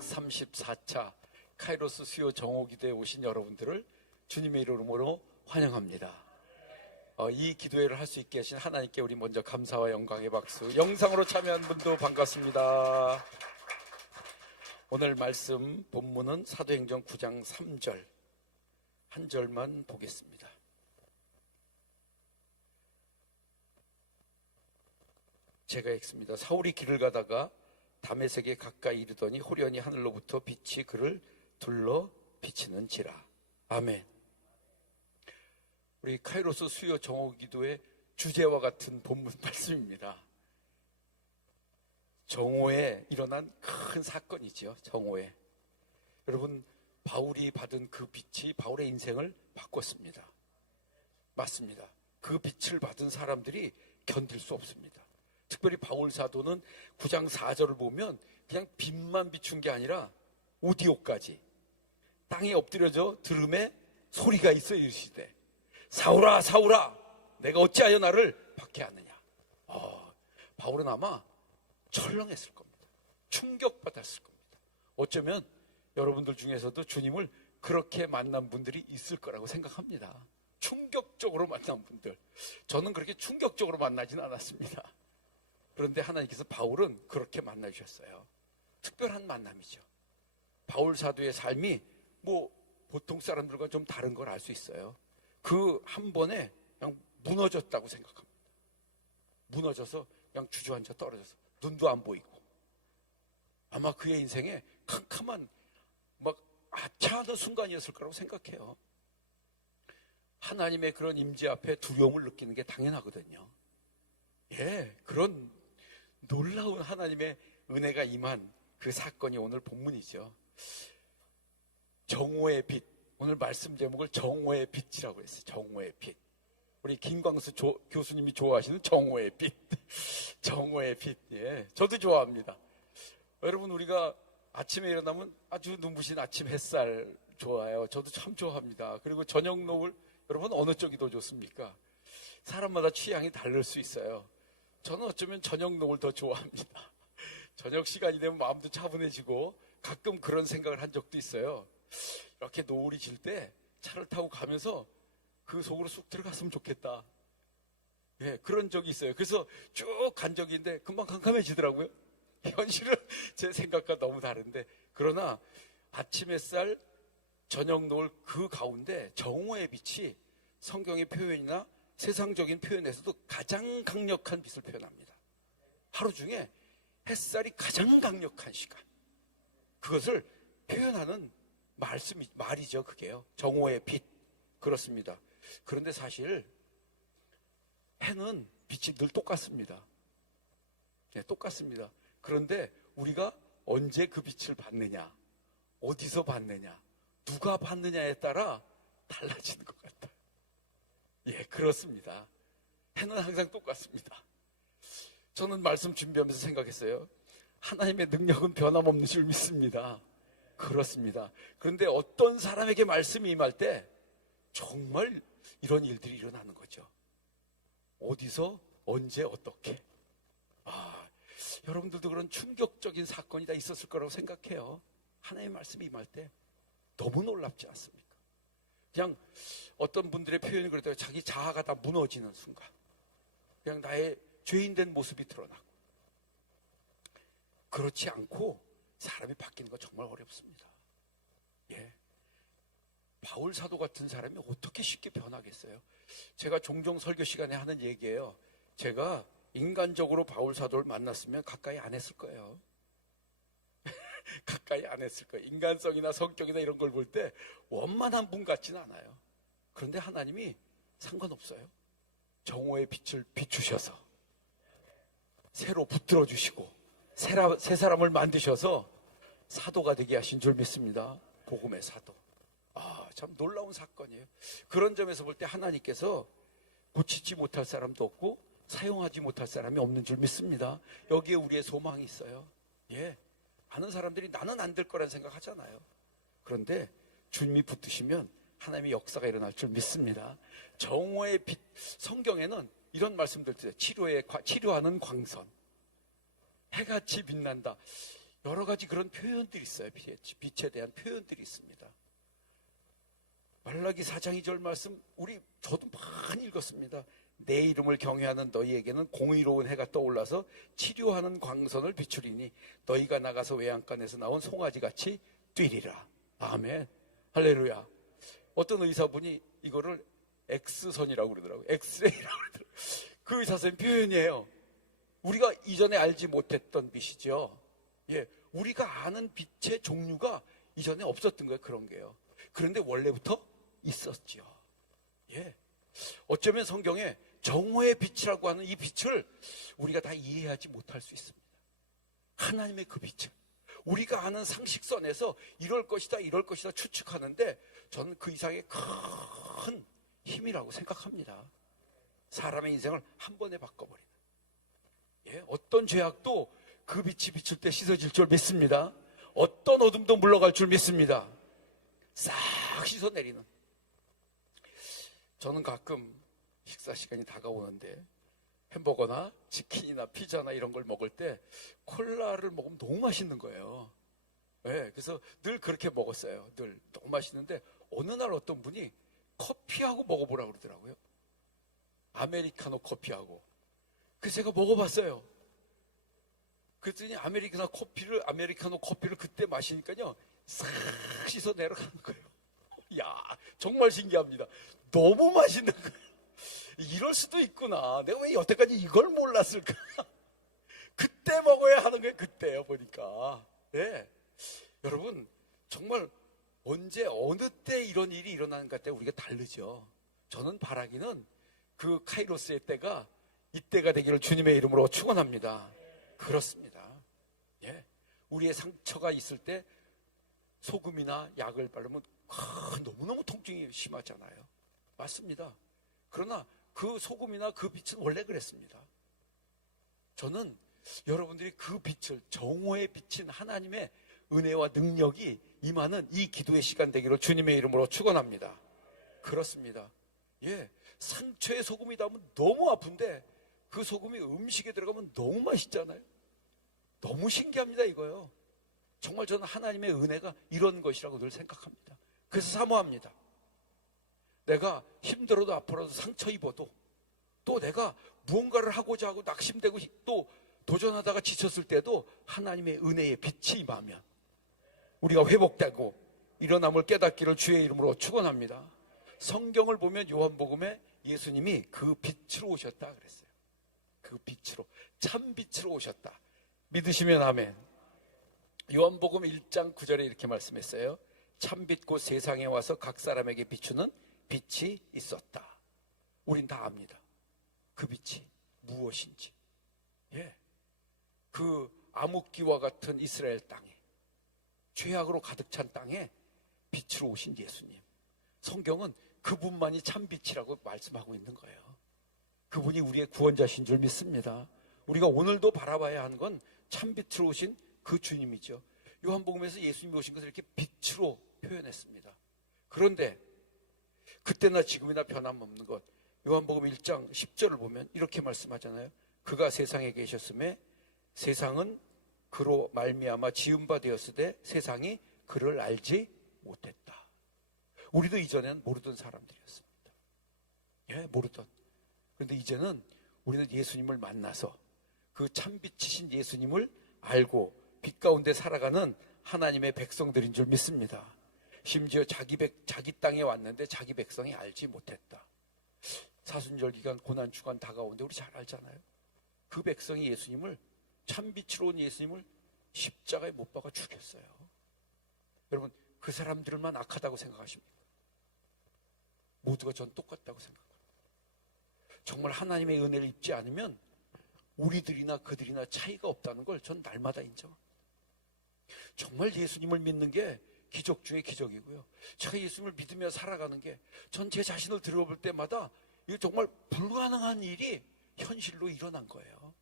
134차 카이로스 수요 정오기도에 오신 여러분들을 주님의 이름으로 환영합니다. 이 기도회를 할 수 있게 하신 하나님께 우리 먼저 감사와 영광의 박수. 영상으로 참여한 분도 반갑습니다. 오늘 말씀 본문은 사도행전 9장 3절 한 절만 보겠습니다. 제가 읽습니다. 사울이 길을 가다가 다메섹에 가까이 이르더니 호련히 하늘로부터 빛이 그를 둘러 비치는지라. 아멘. 우리 카이로스 수요 정오기도의 주제와 같은 본문 말씀입니다. 정오에 일어난 큰 사건이지요. 정오에. 여러분, 바울이 받은 그 빛이 바울의 인생을 바꿨습니다. 맞습니다. 그 빛을 받은 사람들이 견딜 수 없습니다. 특별히 바울 사도는 9장 4절을 보면 그냥 빛만 비춘 게 아니라 오디오까지 땅에 엎드려져 들음에 소리가 있어 이르시되 사울아 사울아 내가 어찌하여 나를 박해하느냐. 바울은 아마 철렁했을 겁니다. 충격받았을 겁니다. 어쩌면 여러분들 중에서도 주님을 그렇게 만난 분들이 있을 거라고 생각합니다. 충격적으로 만난 분들. 저는 그렇게 충격적으로 만나진 않았습니다. 그런데 하나님께서 바울은 그렇게 만나주셨어요. 특별한 만남이죠. 바울 사도의 삶이 보통 사람들과 좀 다른 걸 알 수 있어요. 그 한 번에 그냥 무너졌다고 생각합니다. 무너져서 그냥 주저앉아 떨어져서 눈도 안 보이고, 아마 그의 인생에 캄캄한 아차하는 순간이었을 거라고 생각해요. 하나님의 그런 임재 앞에 두려움을 느끼는 게 당연하거든요. 그런 놀라운 하나님의 은혜가 임한 그 사건이 오늘 본문이죠. 정오의 빛. 오늘 말씀 제목을 정오의 빛이라고 했어요. 정오의 빛. 우리 김광수 교수님이 좋아하시는 정오의 빛. 정오의 빛. 저도 좋아합니다. 여러분, 우리가 아침에 일어나면 아주 눈부신 아침 햇살 좋아요. 저도 참 좋아합니다. 그리고 저녁 노을, 여러분 어느 쪽이 더 좋습니까? 사람마다 취향이 다를 수 있어요. 저는 어쩌면 저녁 노을 더 좋아합니다. 저녁 시간이 되면 마음도 차분해지고 가끔 그런 생각을 한 적도 있어요. 이렇게 노을이 질 때 차를 타고 가면서 그 속으로 쑥 들어갔으면 좋겠다. 그런 적이 있어요. 그래서 쭉 간 적이 있는데 금방 캄캄해지더라고요. 현실은 제 생각과 너무 다른데, 그러나 아침 햇살, 저녁 노을 그 가운데 정오의 빛이 성경의 표현이나 세상적인 표현에서도 가장 강력한 빛을 표현합니다. 하루 중에 햇살이 가장 강력한 시간, 그것을 표현하는 말이죠. 그게요. 정오의 빛. 그렇습니다. 그런데 사실 해는 빛이 늘 똑같습니다. 똑같습니다. 그런데 우리가 언제 그 빛을 받느냐, 어디서 받느냐, 누가 받느냐에 따라 달라지는 것 같아요. 그렇습니다. 해는 항상 똑같습니다. 저는 말씀 준비하면서 생각했어요. 하나님의 능력은 변함없는 줄 믿습니다. 그렇습니다. 그런데 어떤 사람에게 말씀이 임할 때 정말 이런 일들이 일어나는 거죠. 어디서, 언제, 어떻게. 여러분들도 그런 충격적인 사건이 다 있었을 거라고 생각해요. 하나님의 말씀이 임할 때 너무 놀랍지 않습니까? 그냥 어떤 분들의 표현이 그랬다고 자기 자아가 다 무너지는 순간, 그냥 나의 죄인된 모습이 드러나고. 그렇지 않고 사람이 바뀌는 거 정말 어렵습니다. 바울 사도 같은 사람이 어떻게 쉽게 변하겠어요? 제가 종종 설교 시간에 하는 얘기예요. 제가 인간적으로 바울 사도를 만났으면 가까이 안 했을 거예요. 가까이 안 했을 거예요. 인간성이나 성격이나 이런 걸 볼 때 원만한 분 같지는 않아요. 그런데 하나님이 상관없어요. 정오의 빛을 비추셔서 새로 붙들어 주시고 새 사람을 만드셔서 사도가 되게 하신 줄 믿습니다. 복음의 사도. 참 놀라운 사건이에요. 그런 점에서 볼 때 하나님께서 고치지 못할 사람도 없고 사용하지 못할 사람이 없는 줄 믿습니다. 여기에 우리의 소망이 있어요. 많은 사람들이 나는 안 될 거란 생각하잖아요. 그런데 주님이 붙으시면 하나님의 역사가 일어날 줄 믿습니다. 정오의 빛. 성경에는 이런 말씀들 있어요. 치료하는 광선. 해같이 빛난다. 여러 가지 그런 표현들이 있어요. 빛에 대한 표현들이 있습니다. 말라기 4장 2절 말씀 저도 많이 읽었습니다. 내 이름을 경외하는 너희에게는 공의로운 해가 떠올라서 치료하는 광선을 비추리니 너희가 나가서 외양간에서 나온 송아지같이 뛰리라. 아멘. 할렐루야. 어떤 의사분이 이거를 X선이라고 그러더라고요. 엑스레이라고 그러더라고요. 그 의사 선생님 표현이에요. 우리가 이전에 알지 못했던 빛이죠. 예, 우리가 아는 빛의 종류가 이전에 없었던 거예요. 그런 게요. 그런데 원래부터 있었죠. 예. 어쩌면 성경에 정오의 빛이라고 하는 이 빛을 우리가 다 이해하지 못할 수 있습니다. 하나님의 그 빛을 우리가 아는 상식선에서 이럴 것이다 추측하는데 저는 그 이상의 큰 힘이라고 생각합니다. 사람의 인생을 한 번에 바꿔버리는. 예, 어떤 죄악도 그 빛이 비출 때 씻어질 줄 믿습니다. 어떤 어둠도 물러갈 줄 믿습니다. 싹 씻어내리는. 저는 가끔 식사 시간이 다가오는데 햄버거나 치킨이나 피자나 이런 걸 먹을 때 콜라를 먹으면 너무 맛있는 거예요. 네, 그래서 늘 그렇게 먹었어요. 늘 너무 맛있는데 어느 날 어떤 분이 커피하고 먹어보라고 그러더라고요. 아메리카노 커피하고. 그래서 제가 먹어봤어요. 그랬더니 아메리카노 커피를 그때 마시니까요 싹 씻어 내려가는 거예요. 야, 정말 신기합니다. 너무 맛있는 거예요. 이럴 수도 있구나. 내가 왜 여태까지 이걸 몰랐을까? 그때 먹어야 하는 거예요. 그때요, 보니까. 네. 여러분, 정말 언제, 어느 때 이런 일이 일어나는 것 같아요. 우리가 다르죠. 저는 바라기는 그 카이로스의 때가 이때가 되기를 주님의 이름으로 축원합니다. 그렇습니다. 예. 우리의 상처가 있을 때 소금이나 약을 바르면 너무너무 통증이 심하잖아요. 맞습니다. 그러나 그 소금이나 그 빛은 원래 그랬습니다. 저는 여러분들이 그 빛을, 정오에 비친 하나님의 은혜와 능력이 임하는 이 기도의 시간 되기를 주님의 이름으로 축원합니다. 그렇습니다. 예, 상처에 소금이 닿으면 너무 아픈데 그 소금이 음식에 들어가면 너무 맛있잖아요. 너무 신기합니다, 이거요. 정말 저는 하나님의 은혜가 이런 것이라고 늘 생각합니다. 그래서 사모합니다. 내가 힘들어도 아파도 상처 입어도 또 내가 무언가를 하고자 하고 낙심되고 또 도전하다가 지쳤을 때도 하나님의 은혜의 빛이 임하면 우리가 회복되고 일어남을 깨닫기를 주의 이름으로 축원합니다. 성경을 보면 요한복음에 예수님이 그 빛으로 오셨다 그랬어요. 그 빛으로, 참 빛으로 오셨다. 믿으시면 아멘. 요한복음 1장 9절에 이렇게 말씀했어요. 참빛 곧 세상에 와서 각 사람에게 비추는 빛이 있었다. 우린 다 압니다. 그 빛이 무엇인지. 예, 그 암흑기와 같은 이스라엘 땅에, 죄악으로 가득 찬 땅에 빛으로 오신 예수님. 성경은 그분만이 참빛이라고 말씀하고 있는 거예요. 그분이 우리의 구원자신 줄 믿습니다. 우리가 오늘도 바라봐야 하는 건 참빛으로 오신 그 주님이죠. 요한복음에서 예수님이 오신 것을 이렇게 빛으로 표현했습니다. 그런데 그때나 지금이나 변함없는 것, 요한복음 1장 10절을 보면 이렇게 말씀하잖아요. 그가 세상에 계셨음에 세상은 그로 말미암아 지은 바 되었으되 세상이 그를 알지 못했다. 우리도 이전에는 모르던 사람들이었습니다. 예, 모르던. 그런데 이제는 우리는 예수님을 만나서 그 참빛이신 예수님을 알고 빛 가운데 살아가는 하나님의 백성들인 줄 믿습니다. 심지어 자기 땅에 왔는데 자기 백성이 알지 못했다. 사순절 기간, 고난 주간 다가오는데 우리 잘 알잖아요. 그 백성이 예수님을, 참빛으로 온 예수님을 십자가에 못 박아 죽였어요. 여러분, 그 사람들만 악하다고 생각하십니까? 모두가 전 똑같다고 생각합니다. 정말 하나님의 은혜를 입지 않으면 우리들이나 그들이나 차이가 없다는 걸 전 날마다 인정합니다. 정말 예수님을 믿는 게 기적 중에 기적이고요. 제가 예수님을 믿으며 살아가는 게 전 제 자신을 들어볼 때마다 이게 정말 불가능한 일이 현실로 일어난 거예요.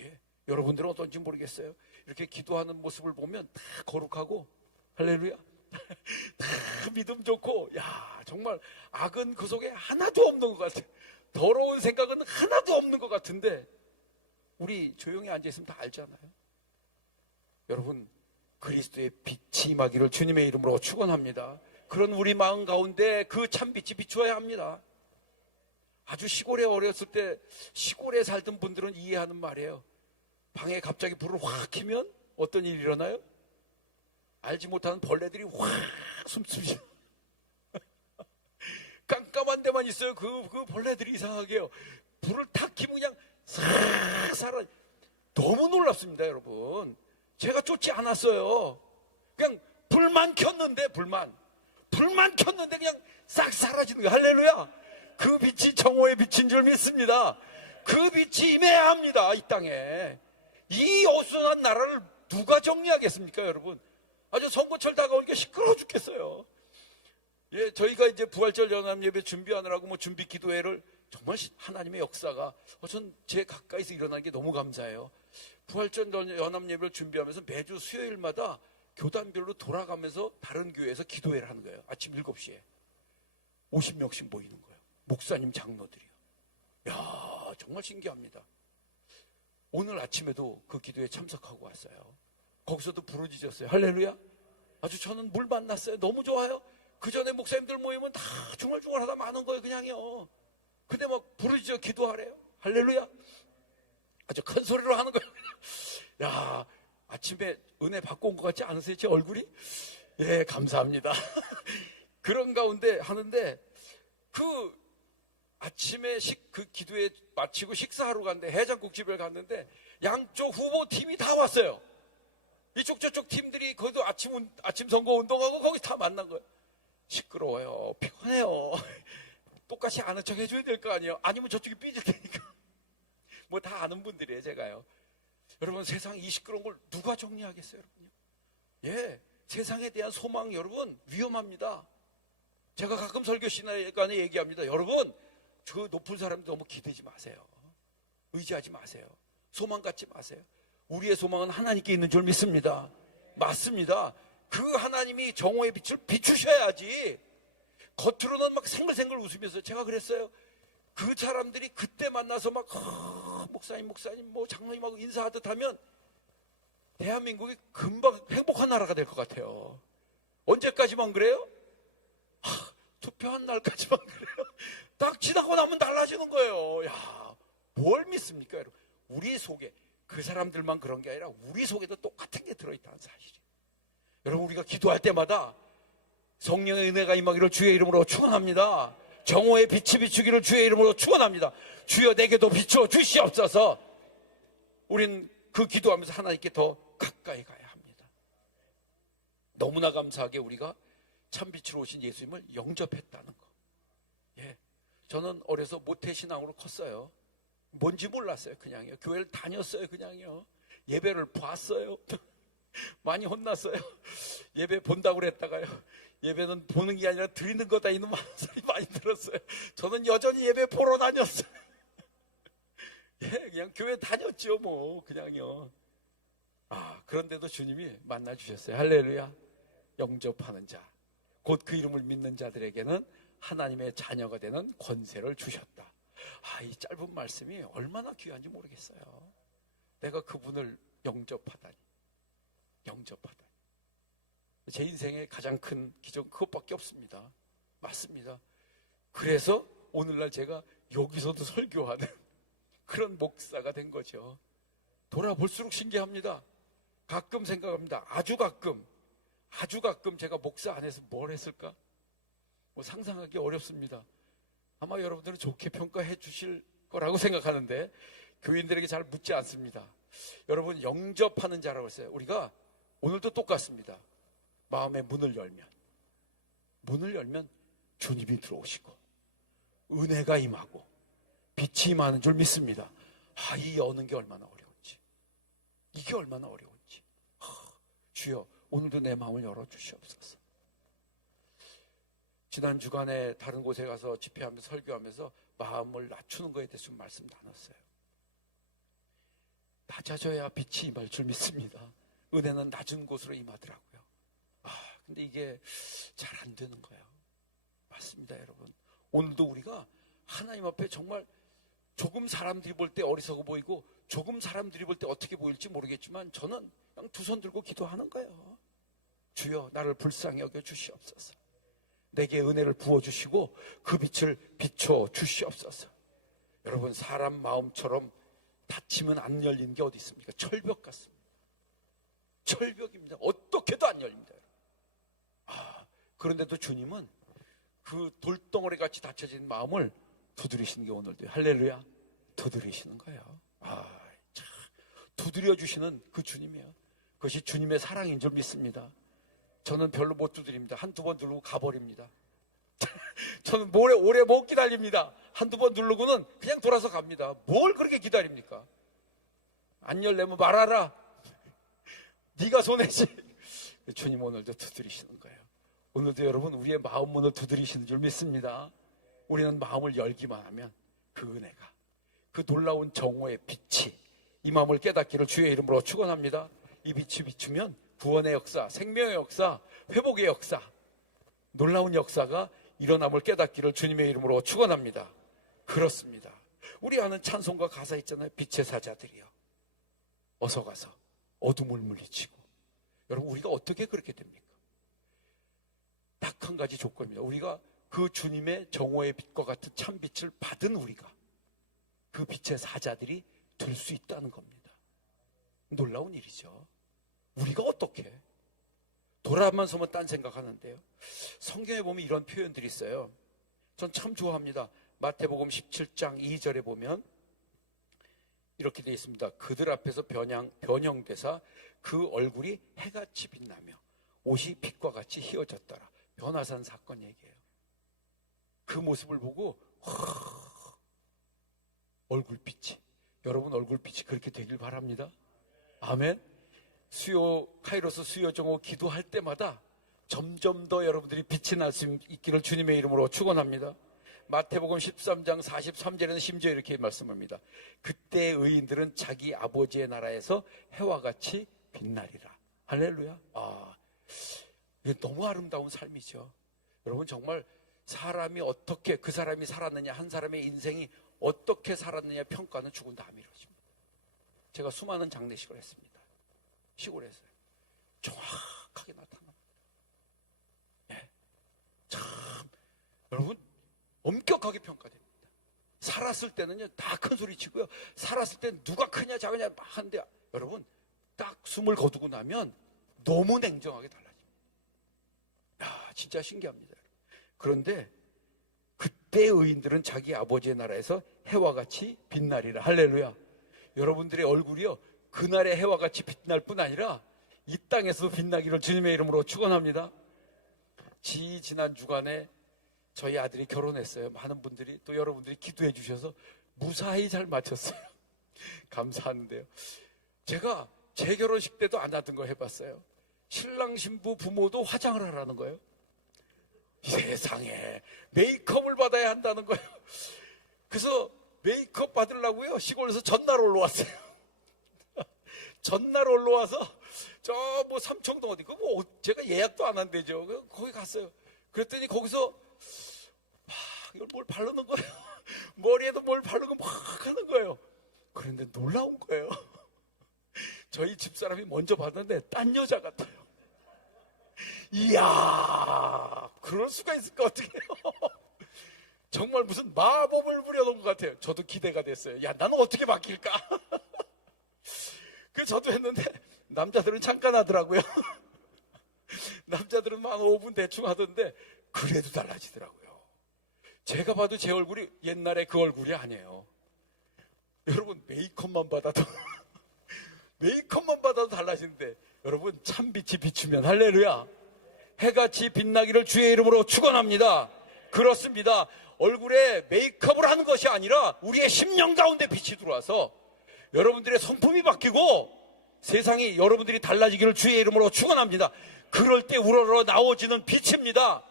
예. 여러분들은 어떤지 모르겠어요. 이렇게 기도하는 모습을 보면 다 거룩하고, 할렐루야, 다 믿음 좋고, 야, 정말 악은 그 속에 하나도 없는 것 같아요. 더러운 생각은 하나도 없는 것 같은데 우리 조용히 앉아있으면 다 알잖아요. 여러분, 그리스도의 빛이 임하기를 주님의 이름으로 축원합니다. 그런 우리 마음 가운데 그 참빛이 비추어야 합니다. 아주 시골에 어렸을 때 시골에 살던 분들은 이해하는 말이에요. 방에 갑자기 불을 확 켜면 어떤 일이 일어나요? 알지 못하는 벌레들이 확 숨쉬죠. 깜깜한 데만 있어요. 그 벌레들이 이상하게요. 불을 탁 켜면 그냥 싹 사라. 너무 놀랍습니다, 여러분. 제가 쫓지 않았어요. 그냥 불만 켰는데 불만 켰는데 그냥 싹 사라지는 거예요. 할렐루야. 그 빛이 정오의 빛인 줄 믿습니다. 그 빛이 임해야 합니다. 이 땅에. 이 어수선한 나라를 누가 정리하겠습니까, 여러분? 아주 선거철 다가오니까 시끄러워 죽겠어요. 예, 저희가 이제 부활절 연합예배 준비하느라고 뭐 준비 기도회를 정말 하나님의 역사가 전 제 가까이서 일어나는 게 너무 감사해요. 부활절 연합예배를 준비하면서 매주 수요일마다 교단별로 돌아가면서 다른 교회에서 기도회를 하는 거예요. 아침 7시에 50명씩 모이는 거예요. 목사님, 장로들이요. 야, 정말 신기합니다. 오늘 아침에도 그 기도에 참석하고 왔어요. 거기서도 부르짖었어요. 할렐루야. 아주 저는 물 만났어요. 너무 좋아요. 그 전에 목사님들 모이면 다 중얼중얼하다 마는 거예요. 그냥요. 근데 막 부르짖어 기도하래요. 할렐루야. 아주 큰 소리로 하는 거예요. 야, 아침에 은혜 받고 온 것 같지 않으세요? 제 얼굴이? 예, 감사합니다. 그런 가운데 하는데 그 아침에 그 기도회 마치고 식사하러 갔는데 해장국집을 갔는데 양쪽 후보팀이 다 왔어요. 이쪽 저쪽 팀들이 거기도 아침 선거 운동하고 거기 다 만난 거예요. 시끄러워요. 피곤해요. 똑같이 아는 척 해줘야 될 거 아니에요. 아니면 저쪽이 삐질 테니까. 뭐 다 아는 분들이에요, 제가요. 여러분, 세상 이 시끄러운 걸 누가 정리하겠어요, 여러분요? 예, 세상에 대한 소망, 여러분, 위험합니다. 제가 가끔 설교 시간에 얘기합니다. 여러분, 저 높은 사람들 너무 기대지 마세요. 의지하지 마세요. 소망 갖지 마세요. 우리의 소망은 하나님께 있는 줄 믿습니다. 맞습니다. 그 하나님이 정오의 빛을 비추셔야지. 겉으로는 막 생글생글 웃으면서 제가 그랬어요. 그 사람들이 그때 만나서 막 목사님 뭐 장로님하고 인사하듯 하면 대한민국이 금방 행복한 나라가 될 것 같아요. 언제까지만 그래요? 투표한 날까지만 그래요. 딱 지나고 나면 달라지는 거예요. 야, 뭘 믿습니까, 여러분? 우리 속에 그 사람들만 그런 게 아니라 우리 속에도 똑같은 게 들어있다는 사실이에요. 여러분, 우리가 기도할 때마다 성령의 은혜가 임하기를 주의 이름으로 축원합니다. 정오의 빛이 비추기를 주의 이름으로 축원합니다. 주여 내게도 비추어 주시옵소서. 우린 그 기도하면서 하나님께 더 가까이 가야 합니다. 너무나 감사하게 우리가 참빛으로 오신 예수님을 영접했다는 거. 예, 저는 어려서 모태신앙으로 컸어요. 뭔지 몰랐어요. 그냥요. 교회를 다녔어요. 그냥요. 예배를 봤어요. 많이 혼났어요. 예배 본다고 그랬다가요. 예배는 보는 게 아니라 드리는 거다 이놈 소리 많이 들었어요. 저는 여전히 예배 보러 다녔어요. 예, 그냥 교회 다녔죠, 뭐 그냥요. 그런데도 주님이 만나 주셨어요. 할렐루야. 영접하는 자, 곧 그 이름을 믿는 자들에게는 하나님의 자녀가 되는 권세를 주셨다. 이 짧은 말씀이 얼마나 귀한지 모르겠어요. 내가 그분을 영접하다니. 제 인생의 가장 큰 기적 그것밖에 없습니다. 맞습니다. 그래서 오늘날 제가 여기서도 설교하는 그런 목사가 된 거죠. 돌아볼수록 신기합니다. 가끔 생각합니다. 아주 가끔 제가 목사 안에서 뭘 했을까? 뭐 상상하기 어렵습니다. 아마 여러분들은 좋게 평가해 주실 거라고 생각하는데 교인들에게 잘 묻지 않습니다. 여러분, 영접하는 자라고 했어요. 우리가 오늘도 똑같습니다. 마음의 문을 열면 주님이 들어오시고 은혜가 임하고 빛이 임하는 줄 믿습니다. 이 여는 게 얼마나 어려운지, 이게 얼마나 어려운지. 주여, 오늘도 내 마음을 열어주시옵소서. 지난 주간에 다른 곳에 가서 집회하면서 설교하면서 마음을 낮추는 거에 대해서 좀 말씀 나눴어요. 낮아져야 빛이 임할 줄 믿습니다. 은혜는 낮은 곳으로 임하더라고요. 근데 이게 잘 안 되는 거예요. 맞습니다, 여러분. 오늘도 우리가 하나님 앞에 정말 조금 사람들이 볼 때 어리석어 보이고 조금 사람들이 볼 때 어떻게 보일지 모르겠지만 저는 그냥 두 손 들고 기도하는 거예요. 주여 나를 불쌍히 여겨 주시옵소서. 내게 은혜를 부어주시고 그 빛을 비춰 주시옵소서. 여러분, 사람 마음처럼 닫히면 안 열리는 게 어디 있습니까? 철벽 같습니다. 철벽입니다. 어떻게도 안 열립니다. 그런데도 주님은 그 돌덩어리 같이 닫혀진 마음을 두드리시는 게 오늘도 할렐루야 두드리시는 거예요. 참 두드려 주시는 그 주님이에요. 그것이 주님의 사랑인 줄 믿습니다. 저는 별로 못 두드립니다. 한두 번 누르고 가버립니다. 저는 오래 못 기다립니다. 한두 번 누르고는 그냥 돌아서 갑니다. 뭘 그렇게 기다립니까? 안 열려면 말하라. 네가 손해지. 주님 오늘도 두드리시는 거예요. 오늘도 여러분 우리의 마음 문을 두드리시는 줄 믿습니다. 우리는 마음을 열기만 하면 그 은혜가, 그 놀라운 정오의 빛이 이 마음을 깨닫기를 주의 이름으로 축원합니다. 이 빛이 비추면 구원의 역사, 생명의 역사, 회복의 역사, 놀라운 역사가 일어남을 깨닫기를 주님의 이름으로 축원합니다. 그렇습니다. 우리 아는 찬송가 가사 있잖아요. 빛의 사자들이여 어서 가서 어둠을 물리치고. 여러분, 우리가 어떻게 그렇게 됩니까? 딱 한 가지 조건입니다. 우리가 그 주님의 정오의 빛과 같은 참 빛을 받은 우리가 그 빛의 사자들이 될 수 있다는 겁니다. 놀라운 일이죠. 우리가 어떻게 돌아만 서면 딴 생각하는데요. 성경에 보면 이런 표현들이 있어요. 전 참 좋아합니다. 마태복음 17장 2절에 보면 이렇게 되어 있습니다. 그들 앞에서 변형되사 그 얼굴이 해같이 빛나며 옷이 빛과 같이 휘어졌더라. 변화산 사건 얘기예요. 그 모습을 보고 얼굴빛이, 여러분 얼굴빛이 그렇게 되길 바랍니다. 아멘. 카이로스 수요 정오 기도할 때마다 점점 더 여러분들이 빛이 날 수 있기를 주님의 이름으로 축원합니다. 마태복음 13장 43절에는 심지어 이렇게 말씀합니다. 그때 의인들은 자기 아버지의 나라에서 해와 같이 빛나리라. 할렐루야. 이게 너무 아름다운 삶이죠. 여러분, 정말 사람이 어떻게 그 사람이 살았느냐, 한 사람의 인생이 어떻게 살았느냐 평가는 죽은 다음에 이루어집니다. 제가 수많은 장례식을 했습니다. 시골에서요. 정확하게 나타납니다. 예. 참 여러분 엄격하게 평가됩니다. 살았을 때는요 다 큰 소리 치고요. 살았을 때는 누가 크냐 작으냐 막 하는데 여러분 딱 숨을 거두고 나면 너무 냉정하게 달라집니다. 진짜 신기합니다. 그런데 그때 의인들은 자기 아버지의 나라에서 해와 같이 빛나리라. 할렐루야. 여러분들의 얼굴이요 그날의 해와 같이 빛날 뿐 아니라 이 땅에서도 빛나기를 주님의 이름으로 축원합니다. 지난 주간에 저희 아들이 결혼했어요. 많은 분들이 또 여러분들이 기도해 주셔서 무사히 잘 마쳤어요. 감사한데요. 제가 제 결혼식 때도 안 하던 거 해봤어요. 신랑 신부 부모도 화장을 하라는 거예요. 세상에 메이크업을 받아야 한다는 거예요. 그래서 메이크업 받으려고요 시골에서 전날 올라왔어요. 전날 올라와서 저 뭐 삼청동 어디 그거 제가 예약도 안 한대죠. 거기 갔어요. 그랬더니 거기서 막 이걸 뭘 바르는 거예요. 머리에도 뭘 바르고 막 하는 거예요. 그런데 놀라운 거예요. 저희 집사람이 먼저 봤는데 딴 여자 같아요. 이야, 그럴 수가 있을까 어떻게 해요. 정말 무슨 마법을 부려놓은 것 같아요. 저도 기대가 됐어요. 야, 나는 어떻게 바뀔까? 그래서 저도 했는데 남자들은 잠깐 하더라고요. 남자들은 한 5분 대충 하던데 그래도 달라지더라고요. 제가 봐도 제 얼굴이 옛날에 그 얼굴이 아니에요. 여러분 메이크업만 받아도 메이크업만 받아도 달라지는데 여러분 참 빛이 비추면 할렐루야 해같이 빛나기를 주의 이름으로 축원합니다. 그렇습니다. 얼굴에 메이크업을 하는 것이 아니라 우리의 심령 가운데 빛이 들어와서 여러분들의 성품이 바뀌고 세상이 여러분들이 달라지기를 주의 이름으로 축원합니다. 그럴 때 우러러 나오지는 빛입니다.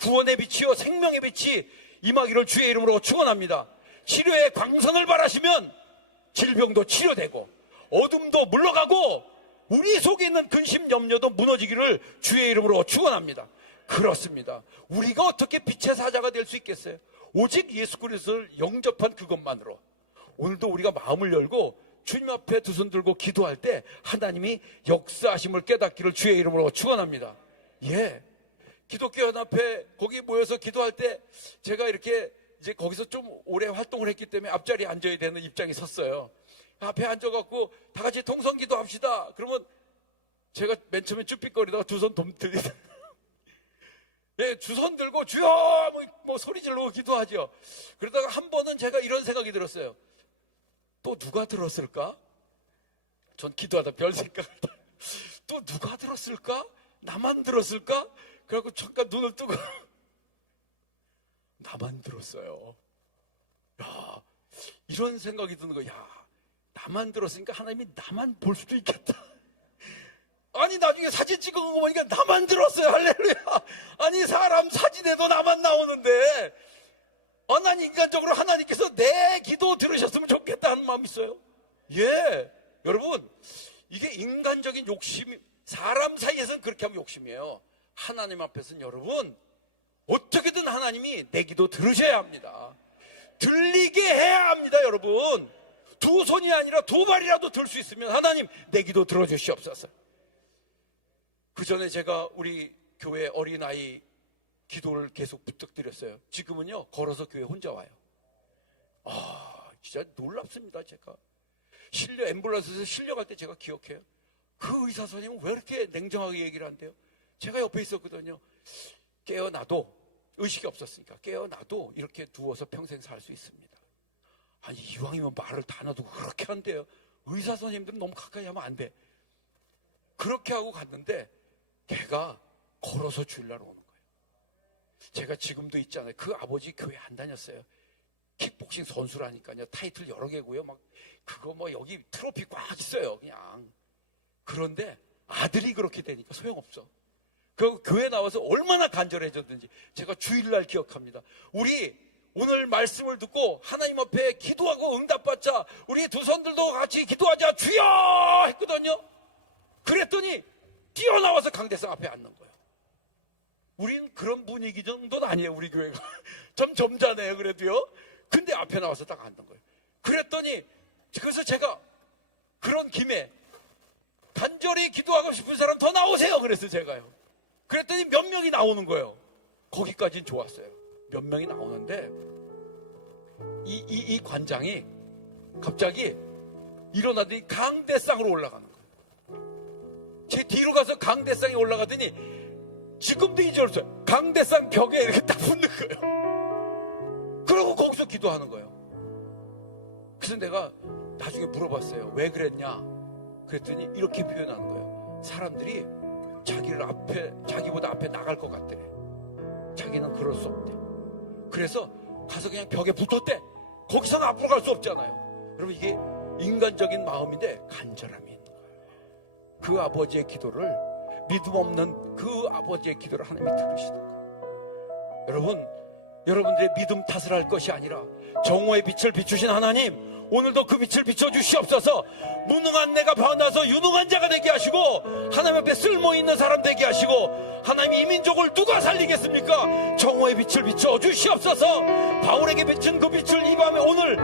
구원의 빛이요 생명의 빛이 임하기를 주의 이름으로 축원합니다. 치료의 광선을 바라시면 질병도 치료되고 어둠도 물러가고 우리 속에 있는 근심 염려도 무너지기를 주의 이름으로 축원합니다. 그렇습니다. 우리가 어떻게 빛의 사자가 될 수 있겠어요? 오직 예수 그리스도를 영접한 그것만으로 오늘도 우리가 마음을 열고 주님 앞에 두 손 들고 기도할 때 하나님이 역사하심을 깨닫기를 주의 이름으로 축원합니다. 예. 기독교 연합회 거기 모여서 기도할 때 제가 이렇게 이제 거기서 좀 오래 활동을 했기 때문에 앞자리에 앉아야 되는 입장에 섰어요. 앞에 앉아갖고 다 같이 통성 기도합시다. 그러면 제가 맨 처음에 쭈삣거리다가 두 손 들리다. 예, 두 손 들고 주여 뭐 소리 지르고 기도하죠. 그러다가 한 번은 제가 이런 생각이 들었어요. 또 누가 들었을까? 전 기도하다 별 생각을 또 누가 들었을까? 나만 들었을까? 그래갖고 잠깐 눈을 뜨고 나만 들었어요. 야, 이런 생각이 드는 거야. 야, 나만 들었으니까 하나님이 나만 볼 수도 있겠다. 아니 나중에 사진 찍은 거 보니까 나만 들었어요. 할렐루야. 아니 사람 사진에도 나만 나오는데 난 인간적으로 하나님께서 내 기도 들으셨으면 좋겠다 하는 마음이 있어요. 예, 여러분 이게 인간적인 욕심이 사람 사이에서는 그렇게 하면 욕심이에요. 하나님 앞에서는 여러분 어떻게든 하나님이 내 기도 들으셔야 합니다. 들리게 해야 합니다. 여러분 두 손이 아니라 두 발이라도 들 수 있으면 하나님 내 기도 들어주시옵소서. 그 전에 제가 우리 교회 어린아이 기도를 계속 부탁드렸어요. 지금은요 걸어서 교회 혼자 와요. 진짜 놀랍습니다. 제가 앰뷸런스에서 실려갈 때 제가 기억해요. 그 의사 선생님은 왜 이렇게 냉정하게 얘기를 한대요? 제가 옆에 있었거든요. 깨어나도 의식이 없었으니까 깨어나도 이렇게 누워서 평생 살 수 있습니다. 아니 이왕이면 말을 다 놔두고 그렇게 한대요. 의사 선생님들은 너무 가까이 하면 안 돼. 그렇게 하고 갔는데 걔가 걸어서 주일날 오는 거예요. 제가 지금도 있잖아요. 그 아버지 교회 안 다녔어요. 킥복싱 선수라니까요. 타이틀 여러 개고요. 막 그거 뭐 여기 트로피 꽉 있어요. 그냥. 그런데 아들이 그렇게 되니까 소용없어. 그 교회 나와서 얼마나 간절해졌는지 제가 주일날 기억합니다. 우리 오늘 말씀을 듣고 하나님 앞에 기도하고 응답받자. 우리 두 손들도 같이 기도하자. 주여! 했거든요. 그랬더니 뛰어나와서 강대상 앞에 앉는 거예요. 우린 그런 분위기 정도는 아니에요. 우리 교회가 좀 점잖아요. 그래도요. 근데 앞에 나와서 딱 앉는 거예요. 그랬더니 그래서 제가 그런 김에 간절히 기도하고 싶은 사람 더 나오세요. 그랬어요. 제가요. 그랬더니 몇 명이 나오는 거예요. 거기까지는 좋았어요. 몇 명이 나오는데 이 관장이 갑자기 일어나더니 강대상으로 올라가는 거예요. 제 뒤로 가서 강대상에 올라가더니 지금도 잊어버렸어요. 강대상 벽에 이렇게 딱 붙는 거예요. 그러고 거기서 기도하는 거예요. 그래서 내가 나중에 물어봤어요. 왜 그랬냐? 그랬더니 이렇게 표현하는 거예요. 사람들이 자기보다 앞에 나갈 것 같대. 자기는 그럴 수 없대. 그래서 가서 그냥 벽에 붙었대. 거기서는 앞으로 갈 수 없잖아요. 여러분 이게 인간적인 마음인데 간절함이 있는 거예요. 그 아버지의 기도를 믿음 없는 그 아버지의 기도를 하나님이 들으시는 거예요. 여러분 여러분들의 믿음 탓을 할 것이 아니라 정오의 빛을 비추신 하나님 오늘도 그 빛을 비춰주시옵소서. 무능한 내가 변화서 유능한 자가 되게 하시고 하나님 앞에 쓸모있는 사람 되게 하시고 하나님 이 민족을 누가 살리겠습니까? 정오의 빛을 비춰주시옵소서. 바울에게 비춘 그 빛을 이 밤에 오늘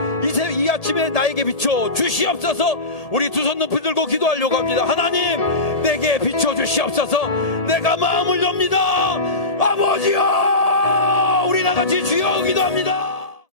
이 아침에 나에게 비춰주시옵소서. 우리 두 손 높이 들고 기도하려고 합니다. 하나님 내게 비춰주시옵소서. 내가 마음을 엽니다. 아버지여 우리 나같이 주여 기도합니다.